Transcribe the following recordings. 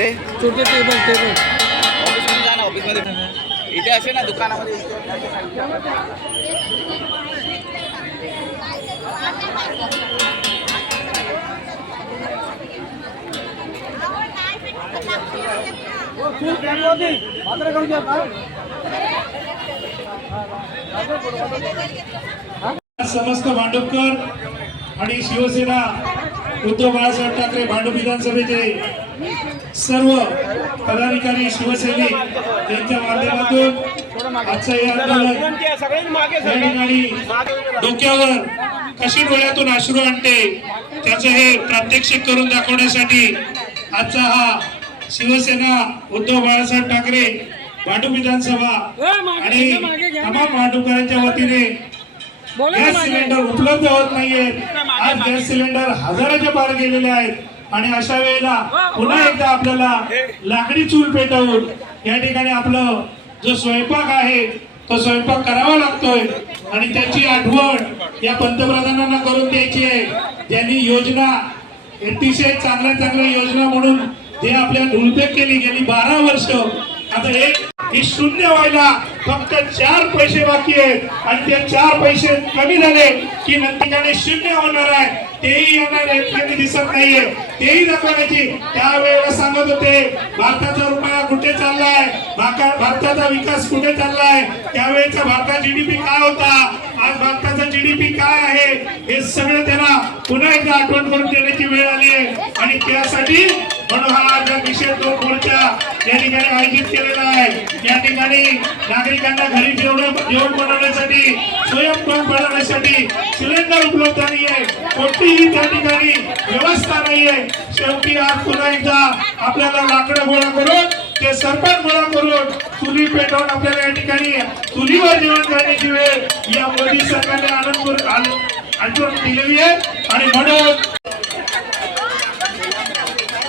कुठे छोटे टेबल ऑफिसमध्ये जा ना, ऑफिसमध्ये इथे असे ना दुकानामध्ये समस्त भांडुपकर आणि शिवसेना उद्धव बाळासाहेब ठाकरे भांडुप विधानसभेचे सर्व पदाधिकारी शिवसैनिक यांच्या माध्यमातून आजचं हे आंदोलन या ठिकाणी डोक्यावर कशी डोळ्यातून अश्रू आणते त्याचं हे प्रात्यक्षिक करून दाखवण्यासाठी आजचा हा शिवसेना उद्धव बाळासाहेब ठाकरे भांडुप विधानसभा आणि तमाम भांडुपकरांच्या वतीने गॅस सिलेंडर उपलब्ध होत नाहीयेत। आज गॅस सिलेंडर हजाराच्या पार गेलेले आहेत आणि अशा वेळेला पुन्हा एकदा आपल्याला लाकडी चूल पेटवून या ठिकाणी आपलं जो स्वयंपाक आहे तो स्वयंपाक करावा लागतोय आणि त्याची आठवण या पंतप्रधानांना करून द्यायची आहे। त्यांनी योजना अतिशय चांगल्या योजना म्हणून जे आपल्या धुळपेट केली गेली 12 वर्ष, आता एक ही शून्य व्हायला फक्त 4 पैसे बाकी आहेत आणि ते 4 पैसे कमी झाले की नंतर शून्य होणार आहे, तेही येणार दिसत नाहीये, तेही दाखवण्याची त्यावेळेला सांगत होते भारताचा रुपया कुठे चाललाय, भारताचा विकास कुठे चाललाय, त्यावेळेचा भारताचा जीडीपी काय होता, आज भारताचा जीडीपी काय आहे, हे सगळं त्यांना पुन्हा एकदा आठवण करून देण्याची वेळ आली आहे आणि त्यासाठी म्हणून हा आज निषेध मोर्चा या ठिकाणी आयोजित केलेला आहे। या ठिकाणी नागरिकांना घरी जेवण बनवण्यासाठी, स्वयंपाक बनवण्यासाठी सिलेंडर उपलब्ध नाही आहे, कोणतीही त्या ठिकाणी व्यवस्था नाही आहे। शेवटी आज पुन्हा एकदा आपल्याला लाकडं गोळा करून ते सरपण गोळा करून चुली पेटवून आपल्याला या ठिकाणी चुलीवर जेवण करण्याची वेळ या मोदी सरकारने आणून दिलेली आहे आणि म्हणून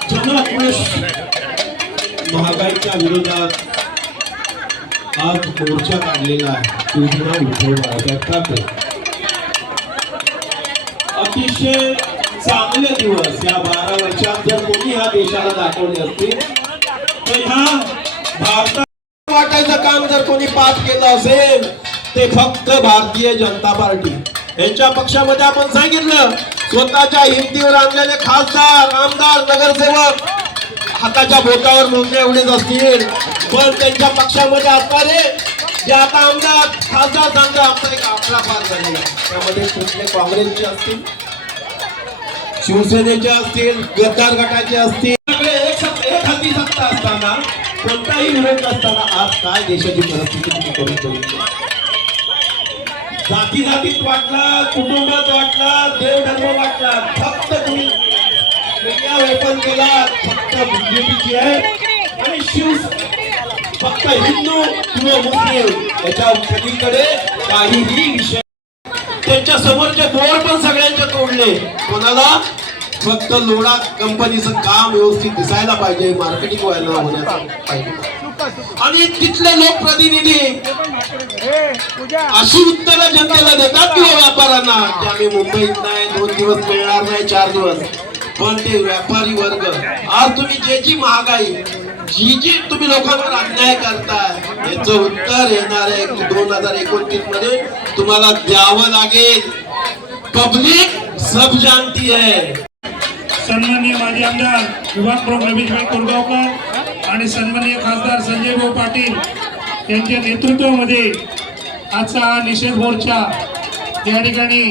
जनाक्रोश महागाईच्या विरोधात आज मोर्चा काढलेला आहे शिवसेना उद्धव बाळासाहेब ठाकरे। अतिशय चांगले दिवस या 12 वर्षात जर कोणी ह्या देशाला दाखवले असतील तर ह्या भारतात वाटायचं काम जर कोणी पास केलं असेल ते फक्त भारतीय जनता पार्टी यांच्या पक्षामध्ये। आपण सांगितलं स्वतःच्या हिमतीवर आणलेले खासदार, आमदार, नगरसेवक हाताच्या बोटावर मोजणे एवढेच असतील, पण त्यांच्या पक्षामध्ये असणारे जे आता आमदार खासदार सांगता आमचा एक आकडा फार झालेला, त्यामध्ये कुठले काँग्रेसचे असतील, शिवसेनेचे असतील, गद्दार गटाचे असतील, सगळे एक हाती सत्ता असताना कोणताही विरोध नसताना आज काय देशाची परिस्थिती तुम्ही करून ठेवली। जाती जातीत वाटला, कुटुंबात वाटला, देवधर्म वाटला, फक्त तुम्ही वेपन केला, फक्त बीजेपीची आहे आणि फक्त हिंदू किंवा मुस्लिम याच्या पलीकडे काहीही विषय। त्यांच्या समोरचे बोर्ड पण सगळ्यांचे तोडले, कोणाला फक्त लोढा कंपनीचं काम व्यवस्थित दिसायला पाहिजे, मार्केटिंग व्हायला होण्याचं पाहिजे आणि तिथले लोकप्रतिनिधी अशी उत्तरं जनतेला देतात किंवा व्यापाऱ्यांना की आम्ही मुंबईत नाही, 2 दिवस मिळणार नाही, 4 दिवस, पण ते व्यापारी वर्ग आज तुम्ही जी महागाई जी तुम्ही लोकांवर अन्याय करताय याचं उत्तर येणार आहे 2029 मध्ये तुम्हाला द्यावं लागेल। पब्लिक सब जानती है। सन्माननीय माजी आमदार विभाग प्रमुख रमेशभाई कोरगावकर आणि सन्माननीय खासदार संजय भाऊ पाटील यांच्या नेतृत्वामध्ये आजचा हा निषेध मोर्चा या ठिकाणी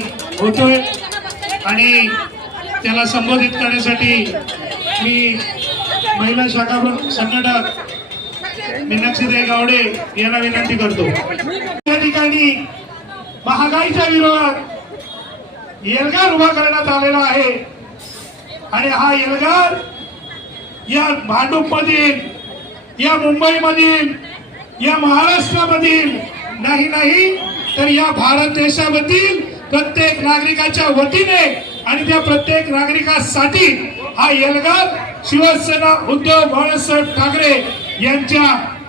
होतोय आणि त्याला संबोधित करण्यासाठी मी महिला शाखा संघटक मीनाक्षीताई गावडे यांना विनंती करतो। या ठिकाणी महागाईच्या विरोधात एल्गार उभा करण्यात आलेला आहे आणि हा एल्गार या भांडुपमधील, या मुंबईमधील, या महाराष्ट्रामधील नाही तर या भारत देशामधील प्रत्येक नागरिकाच्या वतीने आणि त्या प्रत्येक नागरिकासाठी हा एल्गार शिवसेना उद्धव बाळासाहेब ठाकरे यांच्या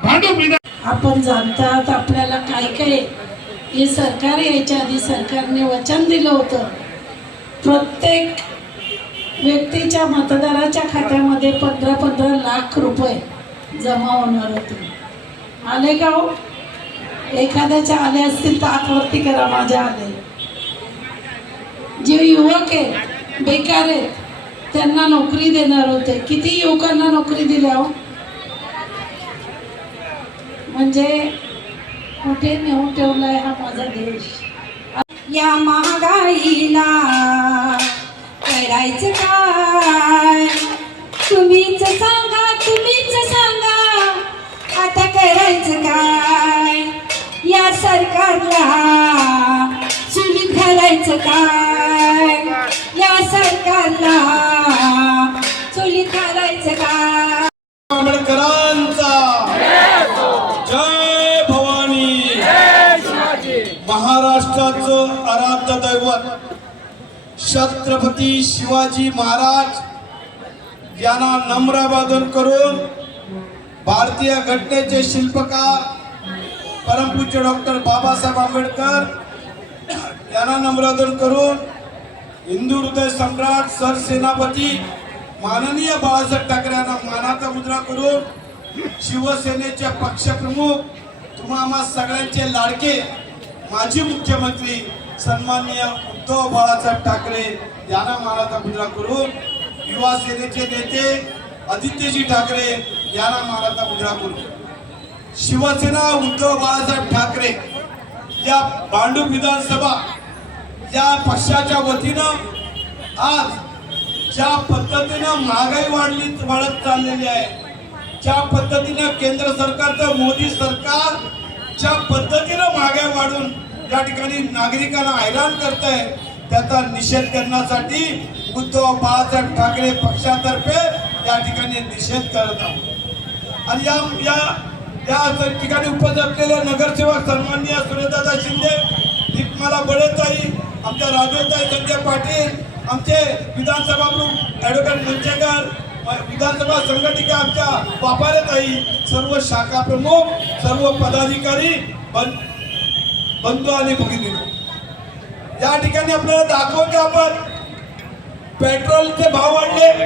भांडुप विधान। आपण जाणतात आपल्याला काय हे सरकार यायच्या आधी सरकारने वचन दिलं होतं प्रत्येक व्यक्तीच्या मतदाराच्या खात्यामध्ये 15-15 लाख रुपये जमा होणार होते. आले का हो? एखाद्याच्या आले असतील तर हातवरती करा. माझ्या आले. जे युवक आहेत, बेकार आहेत, त्यांना नोकरी देणार होते. किती युवकांना नोकरी दिल्या हो? म्हणजे कुठे नेऊन ठेवलाय हा माझा देश. या महागाईला करायचं काय? तुम्हीच सांगा आता करायचं काय? या सरकारला चुलीत घालायचं काय? या सरकारला चुलीत घालायचं काय? आंबेडकरांचा जय भवानी. महाराष्ट्राचं आराध्य दैवत छत्रपती शिवाजी महाराज यांना नम्र अभिवादन करून भारतीय घटनेचे शिल्पकार परमपूज्य डॉक्टर बाबासाहेब आंबेडकर यांना नम्र अभिवादन करून हिंदू हृदय सम्राट सरसेनापती माननीय बाळासाहेब ठाकरे यांना मानाचा मुद्रा करून शिवसेनेचे पक्षप्रमुख तुम्हा आम्हा सगळ्यांचे लाडके माजी मुख्यमंत्री सन्माननीय उद्धव बाळासाहेब ठाकरे यांना मानाचा मुद्रा करून युवा सेनेचे नेते आदित्यजी ठाकरे यांना मानाचा मुद्रा करून शिवसेना उद्धव बाळासाहेब ठाकरे या भांडूप विधानसभा या पक्षाच्या वतीनं आज ज्या पद्धतीनं महागाई वाढत चाललेली आहे, ज्या पद्धतीनं केंद्र सरकारचं मोदी सरकार ज्या पद्धतीनं महागाई वाढून या ठिकाणी नागरिकांना हैराण करत आहे, त्याचा निषेध करण्यासाठी उद्धव बाळासाहेब ठाकरे पक्षातर्फे या ठिकाणी निषेध करत आहोत. आणि या ठिकाणी उपस्थित असलेले नगरसेवक सन्माननीय सुरेशदादा शिंदे, दीपमाला बळेताई, आमच्या राजूताई संजय पाटील, आमचे विधानसभा प्रमुख ॲडव्होकेट मंचेकर, विधानसभा संघटिका आमच्या वापारेताई, सर्व शाखा प्रमुख, सर्व पदाधिकारी, बंधू आणि भगिनी, या ठिकाणी आपल्याला दाखवतो आपण पेट्रोलचे भाव वाढले,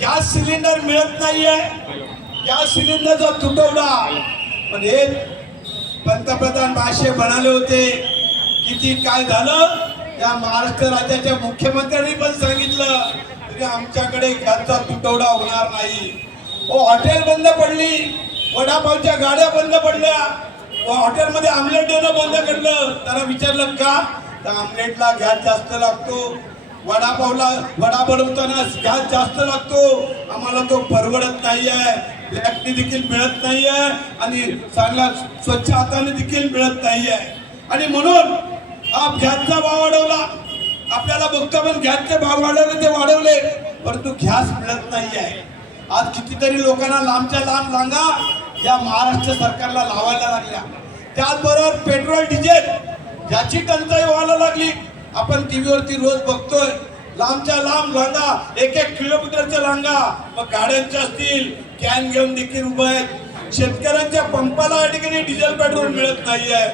गॅस सिलेंडर मिळत नाहीये, गॅस सिलेंडरचा तुटवडा. पण हे पंतप्रधान भाषे म्हणाले होते, किती काय झालं या महाराष्ट्र राज्याच्या मुख्यमंत्र्यांनी पण सांगितलं तरी आमच्याकडे गॅसचा तुटवडा होणार नाही. हॉटेल बंद पडली, वडापावच्या गाड्या बंद पडल्या, हॉटेलमध्ये आमलेट देणं बंद केलं. त्याला विचारलं का? तर आमलेटला गॅस जास्त लागतो, वडापावला वडा बनवताना गॅस जास्त लागतो, आम्हाला तो परवडत नाहीये, ब्लॅकने देखील मिळत नाहीये आणि चांगला स्वच्छ हाताने देखील मिळत नाहीये. आणि म्हणून हा गॅसचा भाव वाढवला. आपल्याला बघतो पण गॅसचे भाव वाढवले ते वाढवले, परंतु गॅस मिळत नाहीये. आज कितीतरी लोकांना लांबच्या लांब रांगा या महाराष्ट्र सरकारला लावायला लागल्या. त्याचबरोबर पेट्रोल डिझेल याची टंचाई व्हायला लागली. आपण टीव्हीवरती रोज बघतोय लांबच्या लांब रांगा, 1-1 किलोमीटरच्या रांगा. मग गाड्यांच्या असतील, कॅन घेऊन देखील उभे आहेत. शेतकऱ्यांच्या पंपाला या ठिकाणी डिझेल पेट्रोल मिळत नाहीये.